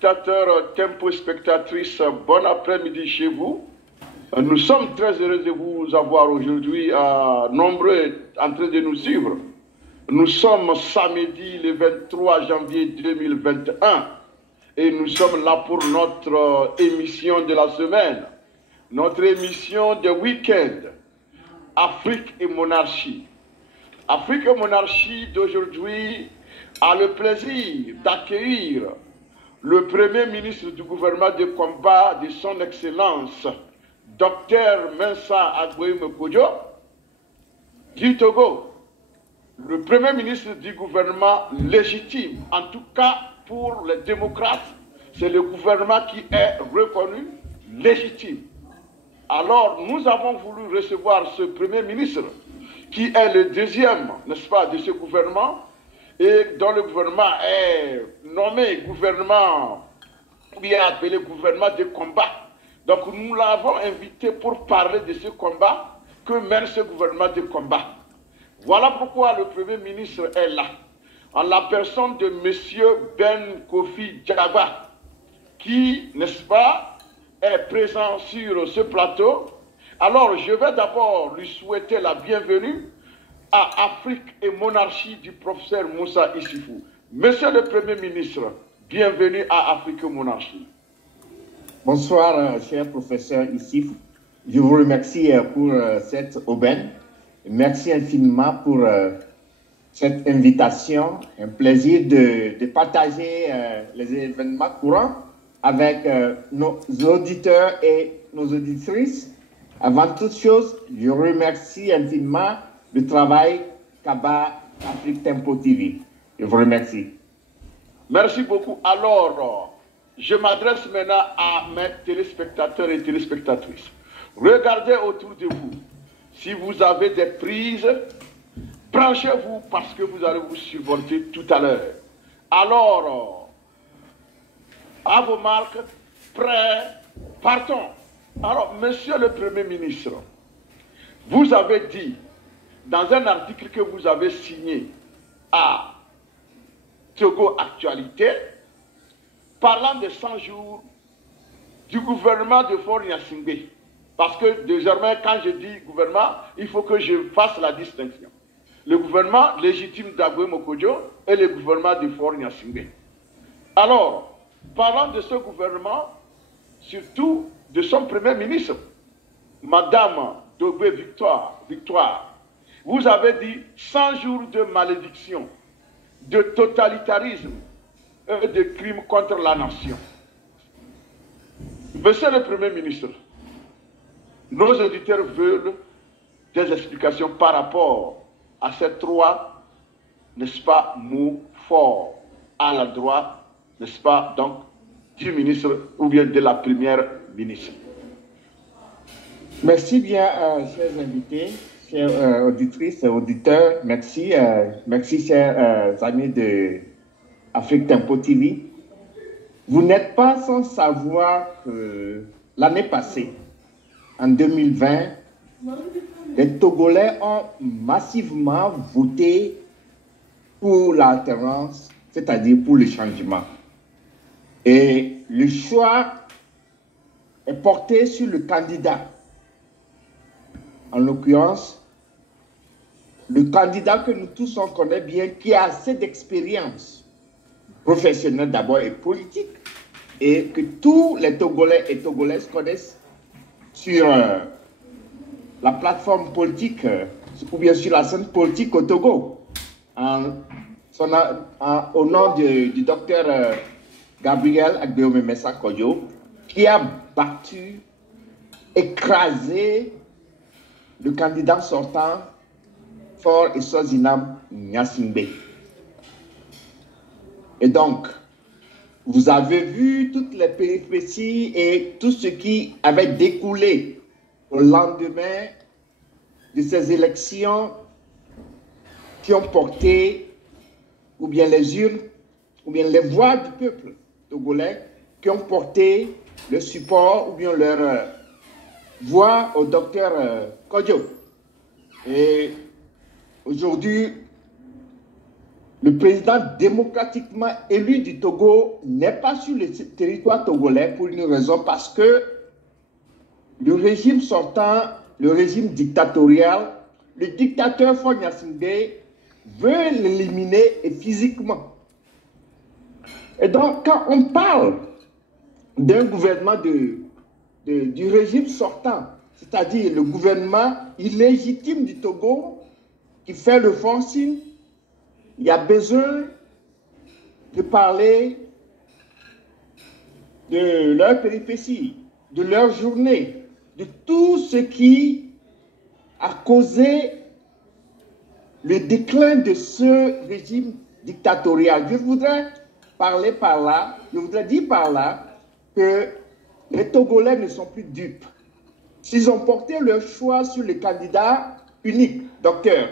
téléspectateurs, tempo spectatrices, bon après-midi chez vous. Nous sommes très heureux de vous avoir aujourd'hui nombreux en train de nous suivre. Nous sommes samedi le 23 janvier 2021 et nous sommes là pour notre émission de la semaine, notre émission de week-end, Afrique et monarchie. Afrique et monarchie d'aujourd'hui a le plaisir d'accueillir le premier ministre du gouvernement de combat de son Excellence, Dr Mensa Agboim Kodjo, du Togo, le premier ministre du gouvernement légitime, en tout cas pour les démocrates, c'est le gouvernement qui est reconnu légitime. Alors nous avons voulu recevoir ce premier ministre qui est le deuxième, n'est-ce pas, de ce gouvernement, et dont le gouvernement est nommé gouvernement, bien appelé gouvernement de combat. Donc nous l'avons invité pour parler de ce combat que mène ce gouvernement de combat. Voilà pourquoi le Premier ministre est là, en la personne de M. Ben Kofi Djaba, qui, n'est-ce pas, est présent sur ce plateau. Alors je vais d'abord lui souhaiter la bienvenue à Afrique et monarchie du professeur Moussa Issifou. Monsieur le Premier ministre, bienvenue à Afrique et monarchie. Bonsoir, cher professeur Issifou. Je vous remercie pour cette aubaine. Merci infiniment pour cette invitation. Un plaisir de partager les événements courants avec nos auditeurs et nos auditrices. Avant toute chose, je remercie infiniment le travail qu'Aba Afrique Tempo TV. Je vous remercie. Merci beaucoup. Alors, je m'adresse maintenant à mes téléspectateurs et téléspectatrices. Regardez autour de vous. Si vous avez des prises, branchez-vous parce que vous allez vous supporter tout à l'heure. Alors, à vos marques, prêts, partons. Alors, monsieur le Premier ministre, vous avez dit, dans un article que vous avez signé à Togo Actualité, parlant de 100 jours du gouvernement de Faure Gnassingbé. Parce que désormais, quand je dis gouvernement, il faut que je fasse la distinction. Le gouvernement légitime d'Agboim Kodjo et le gouvernement de Faure Gnassingbé. Alors, parlant de ce gouvernement, surtout de son premier ministre, Madame Dogbe Victoire, vous avez dit 100 jours de malédiction, de totalitarisme et de crimes contre la nation. Monsieur le Premier ministre, nos auditeurs veulent des explications par rapport à ces trois, n'est-ce pas, mots forts à l'endroit, n'est-ce pas, donc, du ministre ou bien de la première ministre. Merci bien, chers invités, chers auditrices et auditeurs. Merci, merci, chers amis de Afrique Tempo TV. Vous n'êtes pas sans savoir que l'année passée, en 2020, les Togolais ont massivement voté pour l'alternance, c'est-à-dire pour le changement. Et le choix est porté sur le candidat. En l'occurrence, le candidat que nous tous on connaît bien, qui a assez d'expérience professionnelle d'abord et politique, et que tous les Togolais et Togolaises connaissent sur la plateforme politique ou bien sur la scène politique au Togo, au nom du docteur Gabriel Agboim Mensa Kodjo, qui a battu, écrasé le candidat sortant Faure Eswazina Gnassingbé. Et donc, vous avez vu toutes les péripéties et tout ce qui avait découlé au lendemain de ces élections qui ont porté, ou bien les urnes, ou bien les voix du peuple togolais, qui ont porté le support, ou bien leur voix au docteur Kodjo. Et aujourd'hui, le président démocratiquement élu du Togo n'est pas sur le territoire togolais pour une raison, parce que le régime sortant, le régime dictatorial, le dictateur Faure Gnassingbé veut l'éliminer physiquement. Et donc, quand on parle d'un gouvernement du régime sortant, c'est-à-dire le gouvernement illégitime du Togo qui fait le forcing, il y a besoin de parler de leur péripétie, de leur journée, de tout ce qui a causé le déclin de ce régime dictatorial. Je voudrais parler par là, je voudrais dire par là que les Togolais ne sont plus dupes. S'ils ont porté leur choix sur le candidat unique, docteur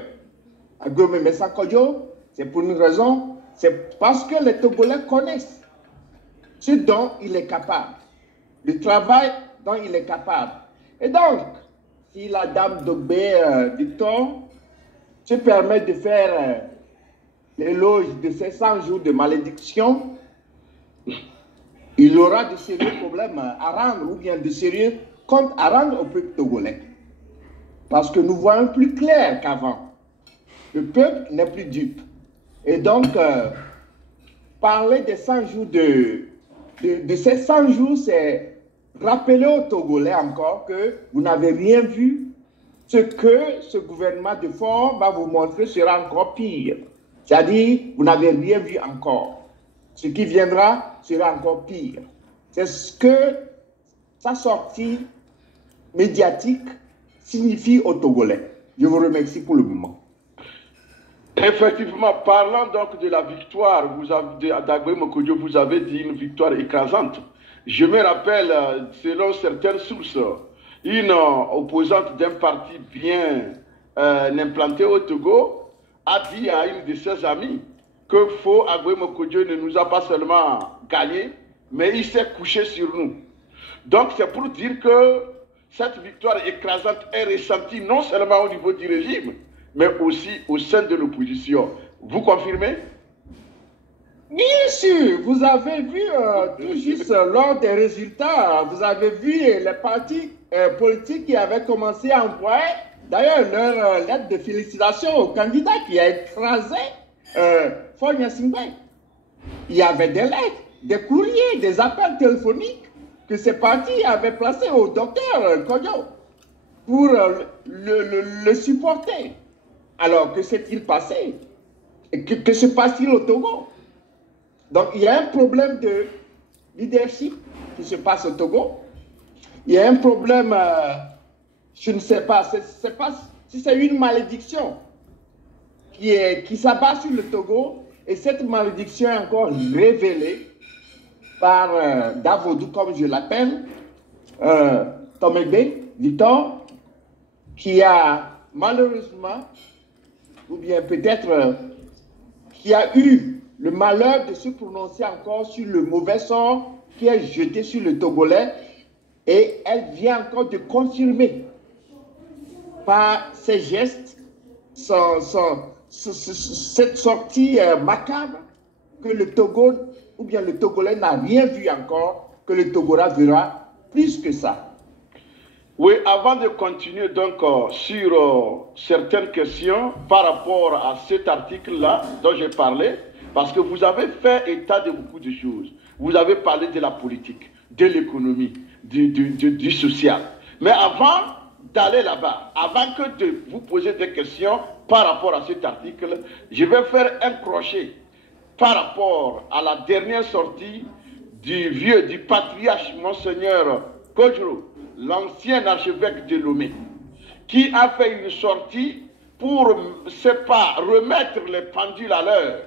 Agweme Mensah Kodjo, c'est pour une raison, c'est parce que les Togolais connaissent ce dont il est capable, le travail dont il est capable. Et donc, si la dame Dogbé Victor se permet de faire l'éloge de ces 100 jours de malédiction, il aura de sérieux problèmes à rendre, ou bien de sérieux comptes à rendre au peuple togolais. Parce que nous voyons plus clair qu'avant. Le peuple n'est plus dupe. Et donc, parler des 100 jours de ces 100 jours, c'est rappeler aux Togolais encore que vous n'avez rien vu. Ce que ce gouvernement de Faure va vous montrer sera encore pire. C'est-à-dire, vous n'avez rien vu encore. Ce qui viendra sera encore pire. C'est ce que sa sortie médiatique signifie aux Togolais. Je vous remercie pour le moment. Effectivement, parlant donc de la victoire d'Agweme Kodjo, vous avez dit une victoire écrasante. Je me rappelle, selon certaines sources, une opposante d'un parti bien implanté au Togo a dit à une de ses amies que Faure Agweme Kodjo ne nous a pas seulement gagné, mais il s'est couché sur nous. Donc c'est pour dire que cette victoire écrasante est ressentie non seulement au niveau du régime, mais aussi au sein de l'opposition. Vous confirmez? Bien sûr, vous avez vu tout juste lors des résultats, vous avez vu les partis politiques qui avaient commencé à envoyer d'ailleurs leur lettre de félicitations au candidat qui a écrasé Faure Gnassingbé. Il y avait des lettres, des courriers, des appels téléphoniques que ces partis avaient placés au docteur Kodjo pour le supporter. Alors, que s'est-il passé? Que se passe-t-il au Togo? Donc, il y a un problème de leadership qui se passe au Togo. Il y a un problème, je ne sais pas si c'est une malédiction qui s'abat sur le Togo, et cette malédiction est encore révélée par Davodou, comme je l'appelle, Tomegbe, Victor, qui a malheureusement, ou bien peut-être qui a eu le malheur de se prononcer encore sur le mauvais sort qui est jeté sur le Togolais, et elle vient encore de confirmer par ses gestes cette sortie macabre que le Togo, ou bien le Togolais n'a rien vu encore, que le Togolais verra plus que ça. Oui, avant de continuer donc sur certaines questions par rapport à cet article-là dont j'ai parlé, parce que vous avez fait état de beaucoup de choses. Vous avez parlé de la politique, de l'économie, du social. Mais avant d'aller là-bas, avant que de vous poser des questions par rapport à cet article, je vais faire un crochet par rapport à la dernière sortie du patriarche Monseigneur Kodjo, l'ancien archevêque de Lomé, qui a fait une sortie pour, c'est pas, remettre les pendules à l'heure,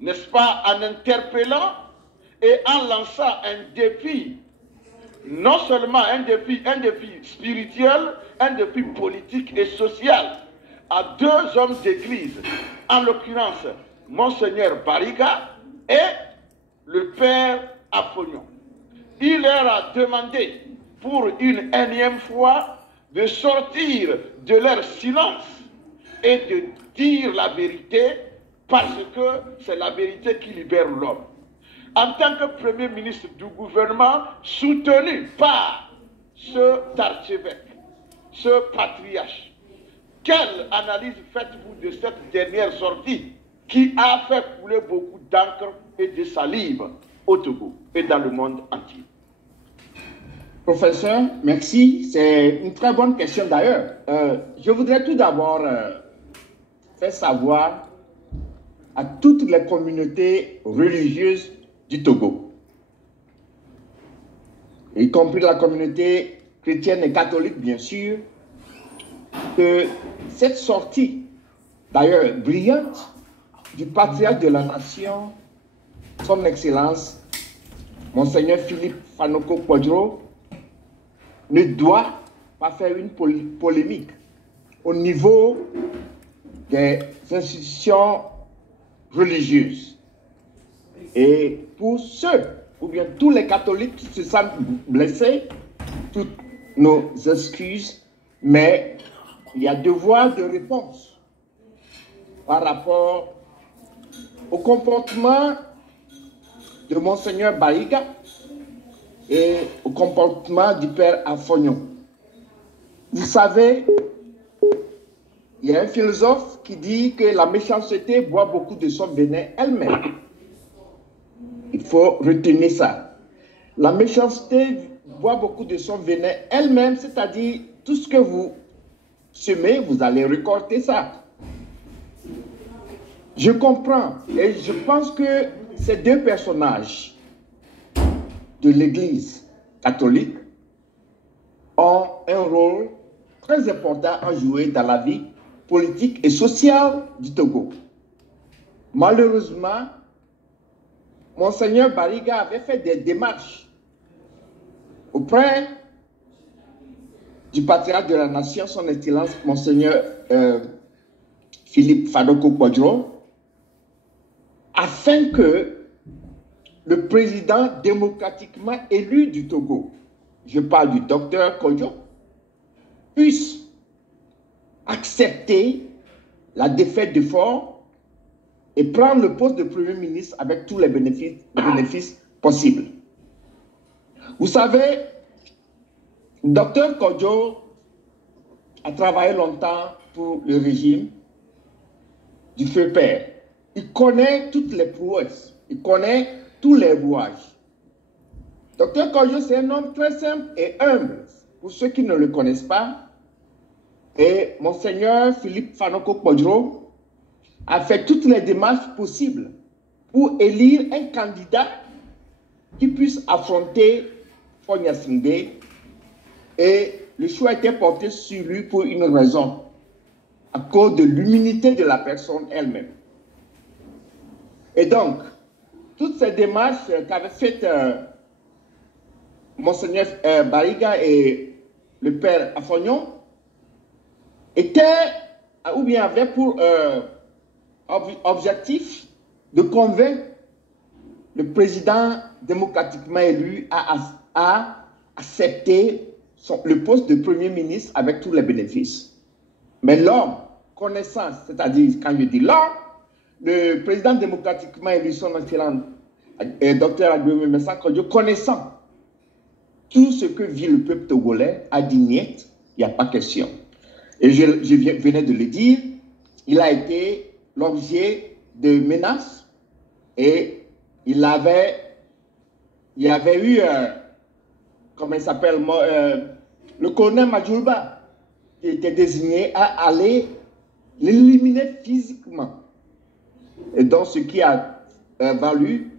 n'est-ce pas, en interpellant et en lançant un défi, non seulement un défi spirituel, un défi politique et social à deux hommes d'église, en l'occurrence Monseigneur Bariga et le père Afognon. Il leur a demandé pour une énième fois de sortir de leur silence et de dire la vérité parce que c'est la vérité qui libère l'homme. En tant que Premier ministre du gouvernement soutenu par ce archevêque, ce patriarche, quelle analyse faites-vous de cette dernière sortie qui a fait couler beaucoup d'encre et de salive au Togo et dans le monde entier? Professeur, merci. C'est une très bonne question d'ailleurs. Je voudrais tout d'abord faire savoir à toutes les communautés religieuses du Togo, y compris la communauté chrétienne et catholique, bien sûr, que cette sortie, d'ailleurs brillante, du patriarche de la nation, son Excellence, Monseigneur Philippe Fanoko Kwadwo, ne doit pas faire une polémique au niveau des institutions religieuses. Et pour ceux, ou bien tous les catholiques qui se sentent blessés, toutes nos excuses, mais il y a devoir de réponse par rapport au comportement de Monseigneur Bariga et au comportement du Père Afognon. Vous savez, il y a un philosophe qui dit que la méchanceté boit beaucoup de son venin elle-même. Il faut retenir ça. La méchanceté boit beaucoup de son venin elle-même, c'est-à-dire tout ce que vous semez, vous allez récolter ça. Je comprends et je pense que ces deux personnages de l'Église catholique ont un rôle très important à jouer dans la vie politique et sociale du Togo. Malheureusement, Monseigneur Bariga avait fait des démarches auprès du patriarche de la nation, son Excellence, Monseigneur Philippe Fanoko Kwadwo, afin que le président démocratiquement élu du Togo, je parle du docteur Kwadwo, puisse accepter la défaite de Faure et prendre le poste de Premier ministre avec tous les bénéfices possibles. Vous savez, le docteur Kwadwo a travaillé longtemps pour le régime du feu père. Il connaît toutes les prouesses, il connaît tous les rouages. Docteur Kwadwo, c'est un homme très simple et humble. Pour ceux qui ne le connaissent pas, et Monseigneur Philippe Fanoko Kwadwo a fait toutes les démarches possibles pour élire un candidat qui puisse affronter Faure Gnassingbé, et le choix était porté sur lui pour une raison, à cause de l'humilité de la personne elle-même. Et donc, toutes ces démarches qu'avaient faites Monseigneur Bariga et le Père Afognon étaient, ou bien avaient pour objectif de convaincre le président démocratiquement élu à accepter le poste de Premier ministre avec tous les bénéfices. Mais l'homme, connaissant, c'est-à-dire, quand je dis l'homme, le président démocratiquement élu, son excellent docteur Agbemé Mensah Kwadwo, connaissant tout ce que vit le peuple togolais, a dit niet, il n'y a pas question. Et je venais de le dire, il a été l'objet de menaces et il avait eu, comment il s'appelle, le colonel Majulba, qui était désigné à aller l'éliminer physiquement. Et donc, ce qui a valu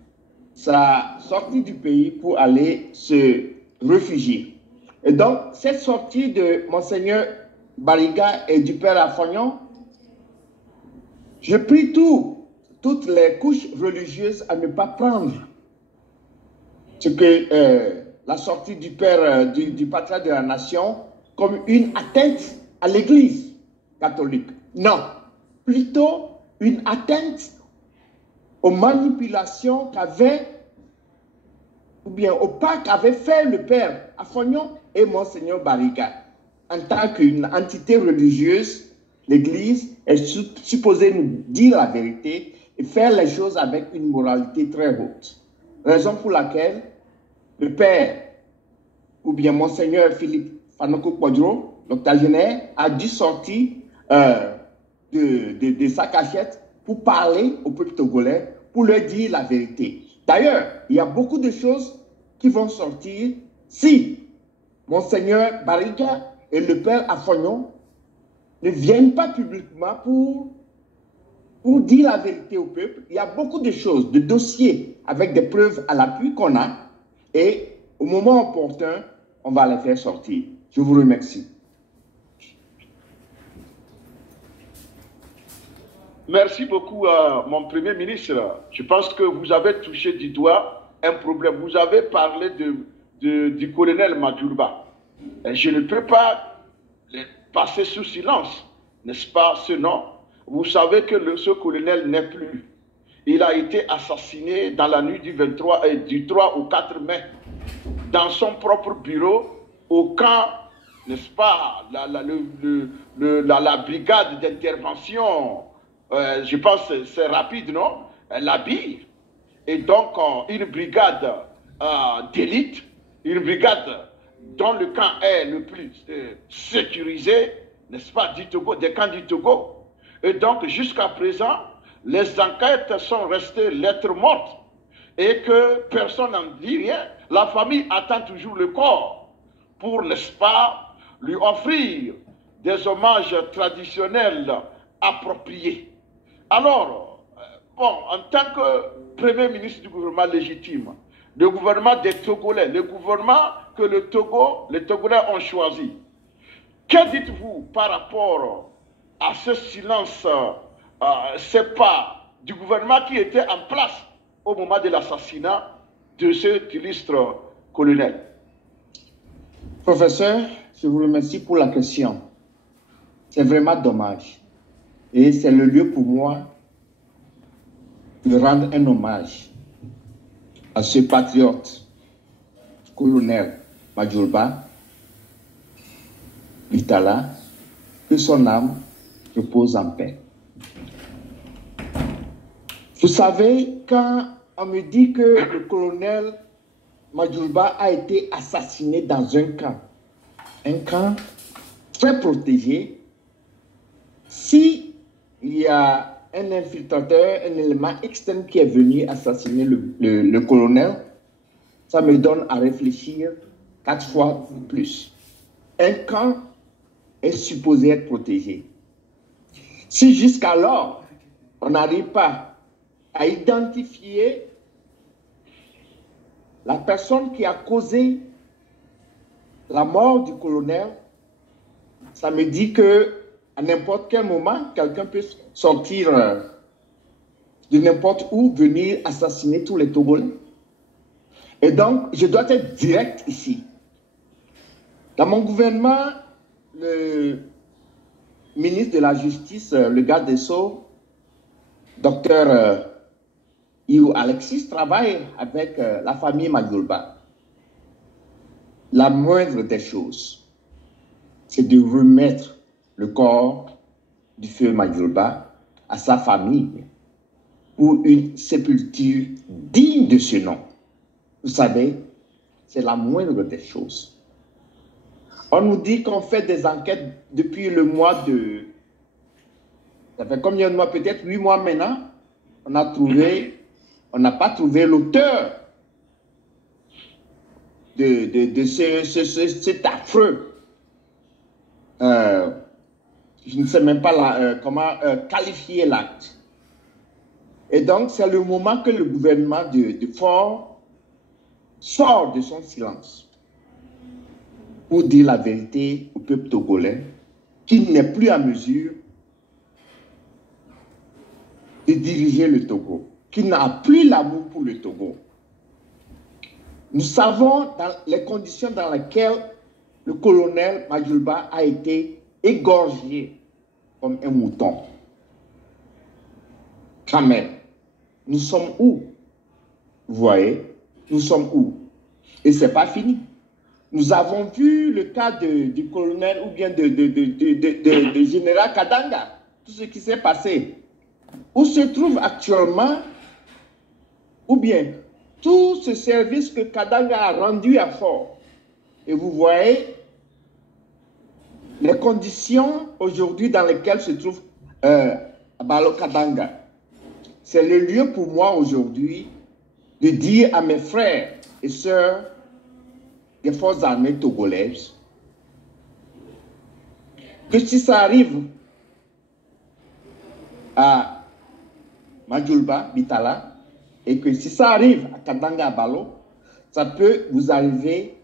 sa sortie du pays pour aller se réfugier. Et donc, cette sortie de Monseigneur Bariga et du Père Afognon, je prie toutes les couches religieuses à ne pas prendre ce que la sortie du Père, du patriarche de la nation, comme une atteinte à l'Église catholique. Non, plutôt une atteinte aux manipulations qu'avait, ou bien au pas qu'avait fait le Père Afognon et Monseigneur Bariga, en tant qu'une entité religieuse l'Église est supposée nous dire la vérité et faire les choses avec une moralité très haute. Raison pour laquelle le Père, ou bien Monseigneur Philippe Fanoko Kodjo, l'octogénaire, a dû sortir de sa cachette pour parler au peuple togolais, pour leur dire la vérité. D'ailleurs, il y a beaucoup de choses qui vont sortir si Monseigneur Bariga et le Père Afognon ne viennent pas publiquement pour dire la vérité au peuple. Il y a beaucoup de choses, de dossiers avec des preuves à l'appui qu'on a et au moment opportun, on va les faire sortir. Je vous remercie. Merci beaucoup à mon Premier ministre. Je pense que vous avez touché du doigt un problème. Vous avez parlé du colonel Madjoulba. Je ne peux pas passer sous silence, n'est-ce pas, ce nom. Vous savez que ce colonel n'est plus. Il a été assassiné dans la nuit du 3 au 4 mai, dans son propre bureau, au camp, n'est-ce pas, la brigade d'intervention, je pense que c'est rapide, non? La BIR. Et donc, une brigade d'élite, une brigade dont le camp est le plus sécurisé, n'est-ce pas, du Togo, des camps du Togo. Et donc, jusqu'à présent, les enquêtes sont restées lettres mortes et que personne n'en dit rien. La famille attend toujours le corps pour, n'est-ce pas, lui offrir des hommages traditionnels appropriés. Alors, bon, en tant que Premier ministre du gouvernement légitime, le gouvernement des Togolais, le gouvernement que les Togolais ont choisi, que dites-vous par rapport à ce silence, c'est pas du gouvernement qui était en place au moment de l'assassinat de cet illustre colonel? Professeur, je vous remercie pour la question. C'est vraiment dommage. Et c'est le lieu pour moi de rendre un hommage à ce patriote, colonel Madjoulba Litala, que son âme repose en paix. Vous savez, quand on me dit que le colonel Madjoulba a été assassiné dans un camp très protégé, si il y a un infiltrateur, un élément externe qui est venu assassiner le colonel, ça me donne à réfléchir 4 fois plus. Un camp est supposé être protégé. Si jusqu'alors, on n'arrive pas à identifier la personne qui a causé la mort du colonel, ça me dit que à n'importe quel moment, quelqu'un peut sortir de n'importe où, venir assassiner tous les Togolais. Et donc, je dois être direct ici. Dans mon gouvernement, le ministre de la Justice, le garde des Sceaux, docteur Iou Alexis, travaille avec la famille Madjoulba. La moindre des choses, c'est de remettre le corps du feu Madjoulba à sa famille pour une sépulture digne de ce nom. Vous savez, c'est la moindre des choses. On nous dit qu'on fait des enquêtes depuis le mois de... Ça fait combien de mois? Peut-être 8 mois maintenant. On n'a pas trouvé l'auteur de cet affreux. Je ne sais même pas comment qualifier l'acte. Et donc, c'est le moment que le gouvernement de Faure sort de son silence pour dire la vérité au peuple togolais, qu'il n'est plus en mesure de diriger le Togo, qu'il n'a plus l'amour pour le Togo. Nous savons dans les conditions dans lesquelles le colonel Madjoulba a été égorgé comme un mouton. Quand même, nous sommes où? Vous voyez, nous sommes où? Et ce n'est pas fini. Nous avons vu le cas du colonel ou bien de général Kadanga, tout ce qui s'est passé. Où se trouve actuellement, ou bien tout ce service que Kadanga a rendu à Fort. Et vous voyez les conditions aujourd'hui dans lesquelles se trouve Balo Kadanga. C'est le lieu pour moi aujourd'hui de dire à mes frères et sœurs des forces armées togolaises que si ça arrive à Majulba, Bitala, et que si ça arrive à Kadanga Balo, ça peut vous arriver,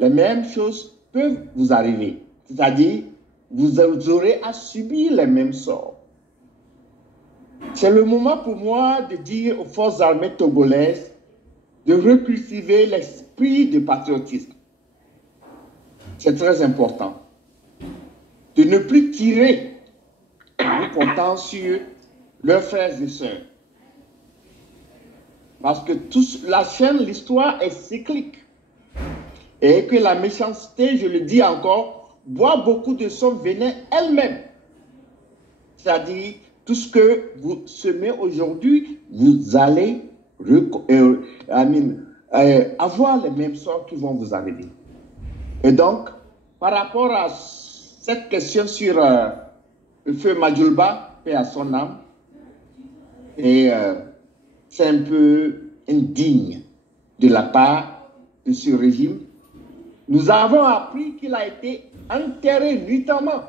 les mêmes choses peuvent vous arriver. C'est-à-dire, vous aurez à subir les mêmes sorts. C'est le moment pour moi de dire aux forces armées togolaises de recultiver l'esprit de patriotisme. C'est très important. De ne plus tirer en comptant sur leurs frères et sœurs. Parce que la chaîne, l'histoire est cyclique. Et que la méchanceté, je le dis encore, boit beaucoup de son venin elle-même. C'est-à-dire, tout ce que vous semez aujourd'hui, vous allez avoir les mêmes sorts qui vont vous arriver. Et donc, par rapport à cette question sur le feu Majulba, paix à son âme, et c'est un peu indigne de la part de ce régime. Nous avons appris qu'il a été enterré nuitamment.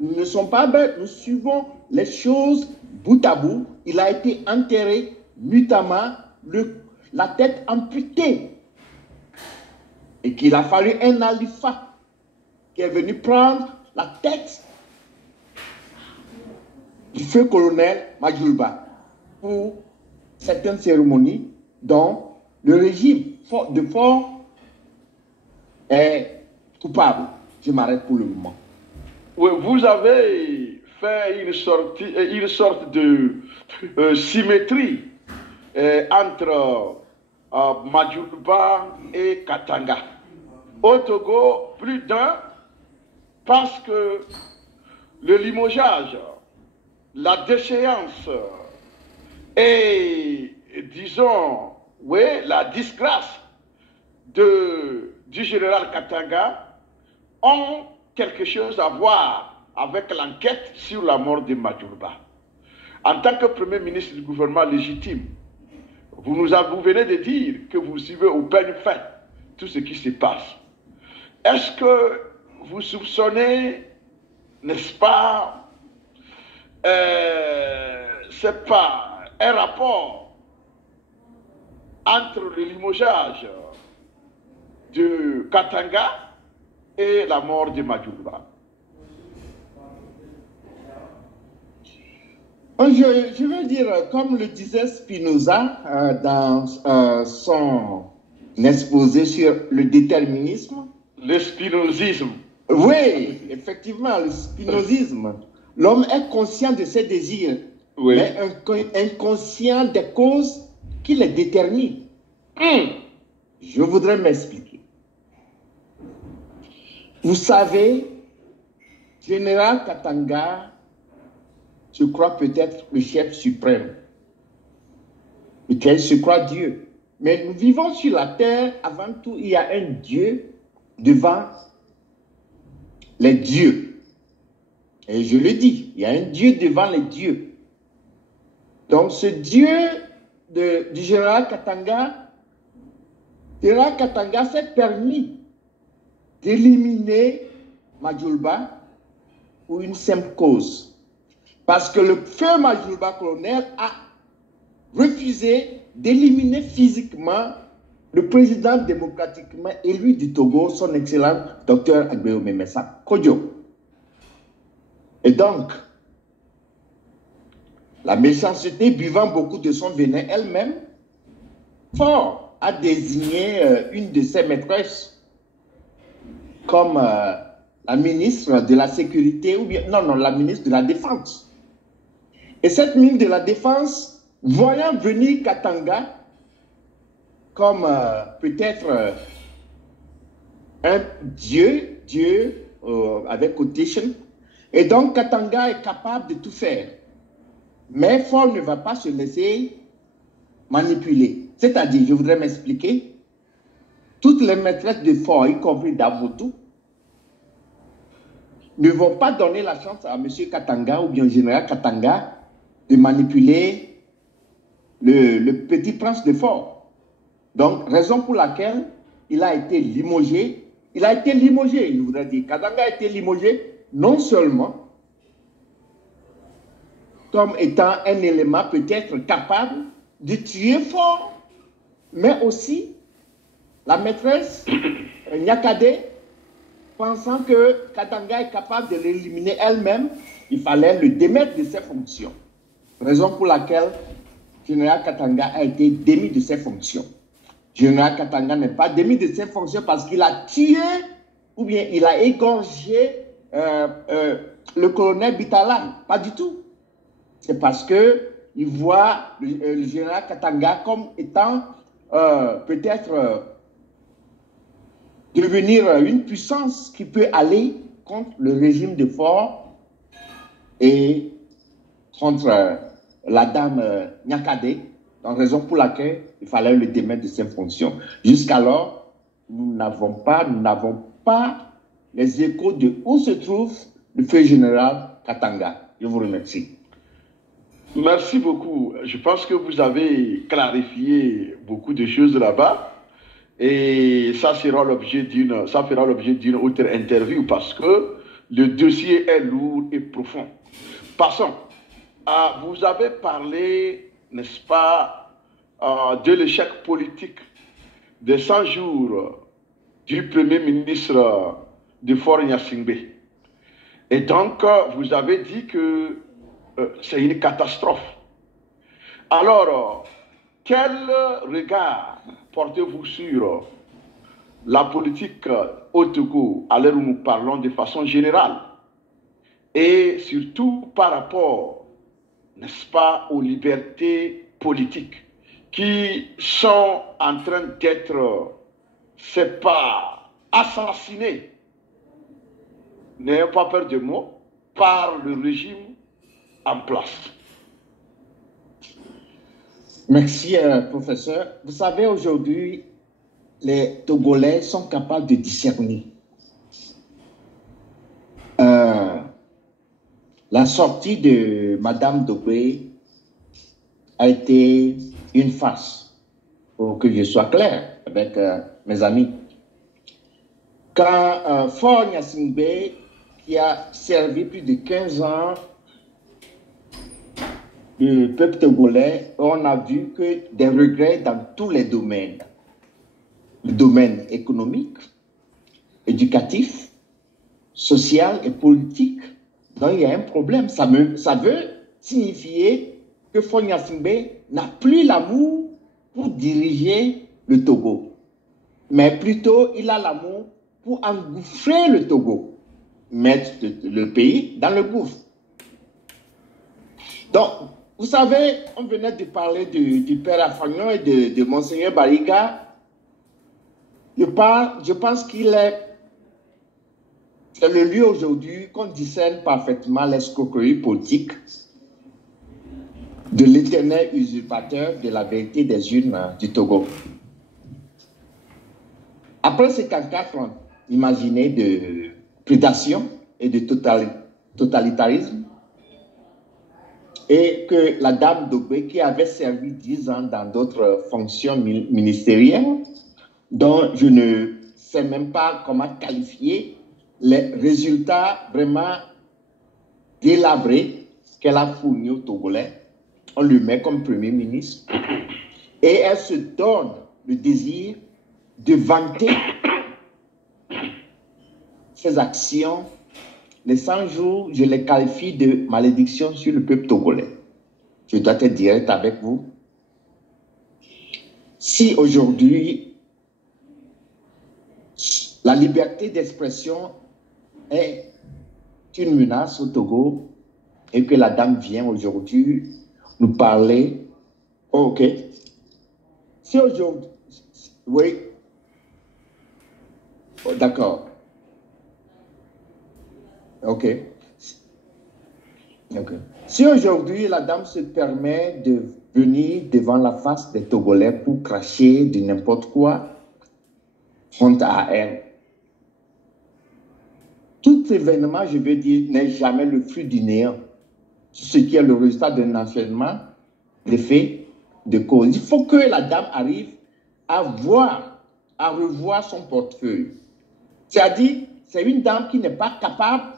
Nous ne sommes pas bêtes, nous suivons les choses bout à bout. Il a été enterré nuitamment, la tête amputée. Et qu'il a fallu un alifa qui est venu prendre la tête du feu colonel Majulba pour certaines cérémonies dont le régime de Fort est coupable. Je m'arrête pour le moment. Oui, vous avez fait une sorte de symétrie entre Majulba et Katanga. Au Togo, plus d'un, parce que le limogeage, la déchéance et, disons, oui, la disgrâce du général Katanga ont quelque chose à voir avec l'enquête sur la mort de Majulba. En tant que Premier ministre du gouvernement légitime, vous venez de dire que vous suivez au peigne fin tout ce qui se passe. Est-ce que vous soupçonnez, n'est-ce pas, c'est pas un rapport entre le limogeage de Katanga et la mort de Majulba? Je veux dire, comme le disait Spinoza dans son exposé sur le déterminisme. Le spinozisme. Oui, effectivement, le spinozisme. L'homme est conscient de ses désirs, oui, mais inconscient des causes qui les déterminent. Je voudrais m'expliquer. Vous savez, Général Katanga, je crois peut-être le chef suprême, lequel se croit Dieu. Mais nous vivons sur la terre, avant tout, il y a un Dieu devant les dieux. Et je le dis, il y a un Dieu devant les dieux. Donc ce Dieu du général Katanga s'est permis d'éliminer Majulba pour une simple cause. Parce que le feu Majulba colonel a refusé d'éliminer physiquement le président démocratiquement élu du Togo, son excellent docteur Agbeome Messa Kodjo. Et donc, la méchanceté buvant beaucoup de son venin elle-même, Fort a désigné une de ses maîtresses comme la ministre de la Sécurité, ou bien, non, la ministre de la Défense. Et cette ministre de la Défense, voyant venir Katanga, comme peut-être un Dieu avec quotation. Et donc, Katanga est capable de tout faire. Mais Ford ne va pas se laisser manipuler. C'est-à-dire, je voudrais m'expliquer, toutes les maîtresses de Ford, y compris Davoto, ne vont pas donner la chance à M. Katanga ou bien au général Katanga de manipuler le petit prince de Ford. Donc, raison pour laquelle il a été limogé. Il a été limogé, je voudrais dire. Katanga a été limogé non seulement comme étant un élément peut-être capable de tuer Ford, mais aussi la maîtresse Nyakade, pensant que Katanga est capable de l'éliminer elle-même, il fallait le démettre de ses fonctions. Raison pour laquelle Général Katanga a été démis de ses fonctions. Général Katanga n'est pas démis de ses fonctions parce qu'il a tué ou bien il a égorgé le colonel Bitalan. Pas du tout. C'est parce qu'il voit le général Katanga comme étant peut-être devenir une puissance qui peut aller contre le régime de Ford et contre la dame Nyakade, donc raison pour laquelle il fallait le démettre de ses fonctions. Jusqu'alors, nous n'avons pas les échos de où se trouve le feu général Katanga. Je vous remercie. Merci beaucoup. Je pense que vous avez clarifié beaucoup de choses là-bas. Et ça fera l'objet d'une autre interview parce que le dossier est lourd et profond. Passons. Vous avez parlé, n'est-ce pas, de l'échec politique des 100 jours du Premier ministre de Faure Gnassingbé. Et donc, vous avez dit que c'est une catastrophe. Alors, quel regard portez-vous sur la politique au Togo à l'heure où nous parlons de façon générale et surtout par rapport, n'est-ce pas, aux libertés politiques qui sont en train d'être, c'est pas, assassinées, n'ayez pas peur de mots, par le régime en place. Merci, professeur. Vous savez, aujourd'hui, les Togolais sont capables de discerner. La sortie de Madame Dogbe a été une farce, pour que je sois clair avec mes amis. Quand Faure Gnassingbé, qui a servi plus de 15 ans le peuple togolais, on a vu que des regrets dans tous les domaines. Le domaine économique, éducatif, social et politique. Donc il y a un problème. Ça veut signifier que Faure Gnassingbé n'a plus l'amour pour diriger le Togo. Mais plutôt, il a l'amour pour engouffrer le Togo, mettre le pays dans le gouffre. Donc, vous savez, on venait de parler du père Afagnon et de Monseigneur Bariga. Je pense c'est le lieu aujourd'hui qu'on discerne parfaitement l'escroquerie politique de l'éternel usurpateur de la vérité des urnes du Togo. Après ces 44 ans imaginés de prédation et de totalitarisme, et que la dame Dogbe, qui avait servi 10 ans dans d'autres fonctions ministérielles, dont je ne sais même pas comment qualifier les résultats vraiment délabrés qu'elle a fournis aux Togolais, on le met comme Premier ministre, et elle se donne le désir de vanter ses actions. Les 100 jours, je les qualifie de malédiction sur le peuple togolais. Je dois être direct avec vous. Si aujourd'hui, la liberté d'expression est une menace au Togo et que la dame vient aujourd'hui nous parler, ok. Si aujourd'hui, oui, Oh, d'accord. OK. OK. Si aujourd'hui, la dame se permet de venir devant la face des Togolais pour cracher de n'importe quoi, honte à elle. Tout événement, je veux dire, n'est jamais le fruit du néant. Ce qui est le résultat d'un enchaînement de faits, de causes. Il faut que la dame arrive à revoir son portefeuille. C'est-à-dire, c'est une dame qui n'est pas capable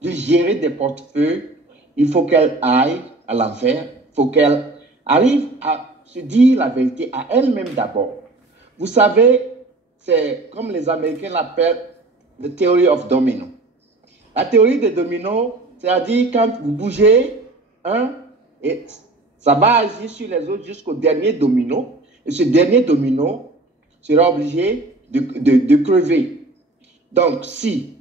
de gérer des portefeuilles. Il faut qu'elle aille à l'enfer. Il faut qu'elle arrive à se dire la vérité à elle-même d'abord. Vous savez, c'est comme les Américains l'appellent, the theory of domino. La théorie des dominos, c'est-à-dire quand vous bougez un, et ça va agir sur les autres jusqu'au dernier domino. Et ce dernier domino sera obligé de crever. Donc, si,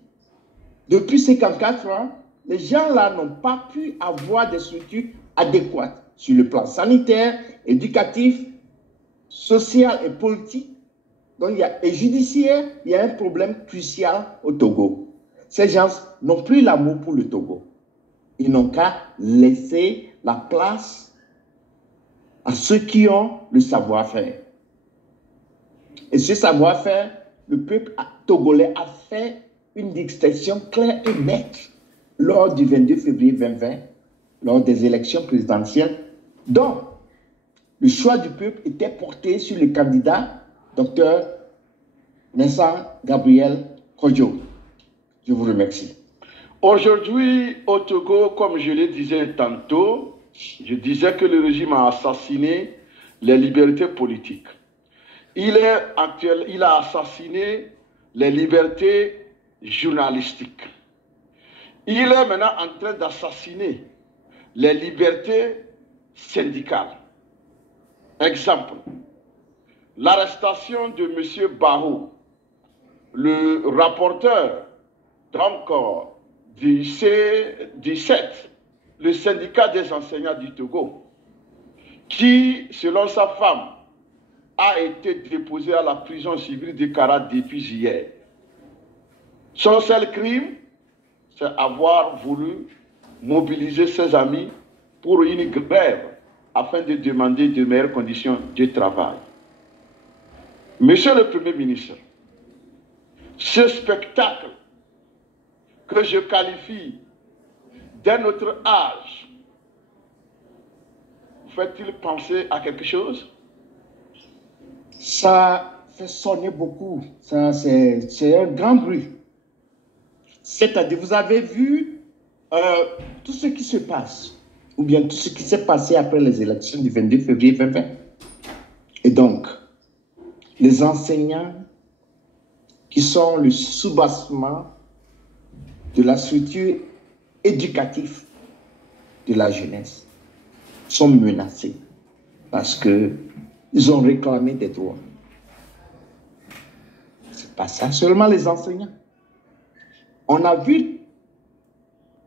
depuis 54 ans, les gens là n'ont pas pu avoir des structures adéquates sur le plan sanitaire, éducatif, social et politique, donc, et judiciaire, il y a un problème crucial au Togo. Ces gens n'ont plus l'amour pour le Togo. Ils n'ont qu'à laisser la place à ceux qui ont le savoir-faire. Et ce savoir-faire, le peuple togolais a fait une distinction claire et nette lors du 22 février 2020, lors des élections présidentielles, dont le choix du peuple était porté sur le candidat Dr Vincent Gabriel Kodjo. Je vous remercie. Aujourd'hui, au Togo, comme je le disais tantôt, je disais que le régime a assassiné les libertés politiques. Il a assassiné les libertés journalistiques. Il est maintenant en train d'assassiner les libertés syndicales. Exemple, l'arrestation de M. Barou, le rapporteur du C17, le syndicat des enseignants du Togo, qui, selon sa femme, a été déposé à la prison civile de Kara depuis hier. Son seul crime, c'est avoir voulu mobiliser ses amis pour une grève afin de demander de meilleures conditions de travail. Monsieur le Premier ministre, ce spectacle que je qualifie d'un autre âge, fait-il penser à quelque chose? Ça fait sonner beaucoup. C'est un grand bruit. C'est-à-dire, vous avez vu tout ce qui se passe, ou bien tout ce qui s'est passé après les élections du 22 février 2020. Et donc, les enseignants qui sont le soubassement de la structure éducative de la jeunesse sont menacés parce qu'ils ont réclamé des droits. Ce n'est pas ça seulement les enseignants. On a vu